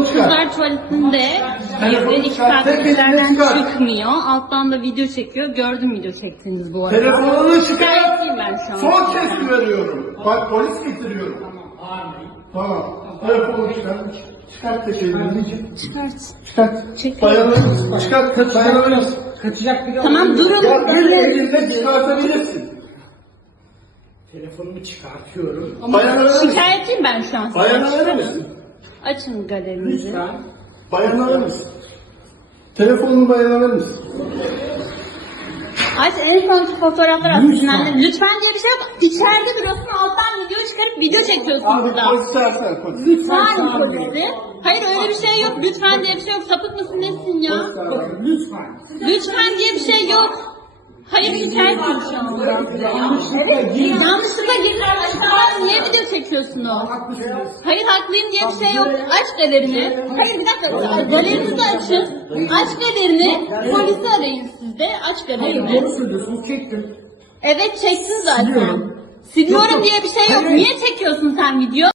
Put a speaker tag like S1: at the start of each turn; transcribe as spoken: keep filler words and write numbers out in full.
S1: çıkar.
S2: Kızlar tuvaletinde
S1: Telefonu
S2: girdi, iki
S1: çıkar,
S2: saat
S1: tek elini
S2: içeriden
S1: çıkar.
S2: çıkmıyor. Alttan da video çekiyor. Gördüm video çektiğiniz bu arada.
S1: Telefonunu çıkar.
S2: Şikayetliyim ben şu an.
S1: Son kez veriyorum. Bak polis getiriyorum. Tamam. Telefonu çıkar. Çıkart tek elini.
S2: Çıkart.
S1: Çıkart.
S2: Çek.
S1: Dayanır mısın? Çıkart. Dayanır mısın?
S3: Kaçacak biri
S2: Tamam durun.
S1: Ya bir
S2: Durun.
S1: elinde çıkartabilirsin.
S3: Telefonumu çıkartıyorum.
S1: Dayanır mısın?
S2: Şikayetliyim ben şu an.
S1: Dayanır mısın?
S2: Açın galerinizi.
S3: Lütfen.
S1: Dayanır mısın? Telefonunu dayanır mısın?
S2: Aç en sonki fotoğraflar aslında. Lütfen diye bir şey yok. İçeride duruyorsun alttan video çıkarıp video çekiyorsun
S1: Abi
S2: burada.
S1: polis çağırsana polis.
S2: Lütfen polisi. Hayır öyle bir şey yok. Lütfen diye bir şey yok. Sapık mısın nesin ya?
S3: Bakın lütfen.
S2: Lütfen diye bir şey yok. Hayır şikayetim şu an. Evet, yanlışlıkla girdin. Tamam, niye video çekiyorsunuz? Hayır haklıyım diye bir şey yok. Aç galerini. Hayır bir dakika. Galerinizi açın. Aç galerini. Polisi arayın siz de. Aç
S3: Hayır
S2: galerini.
S3: doğru söylüyorsunuz, çektim.
S2: Evet çeksin zaten.
S3: Siliyorum.
S2: Siliyorum
S3: Yok, yok.
S2: diye bir şey yok.
S3: Hayır.
S2: Niye çekiyorsun sen video?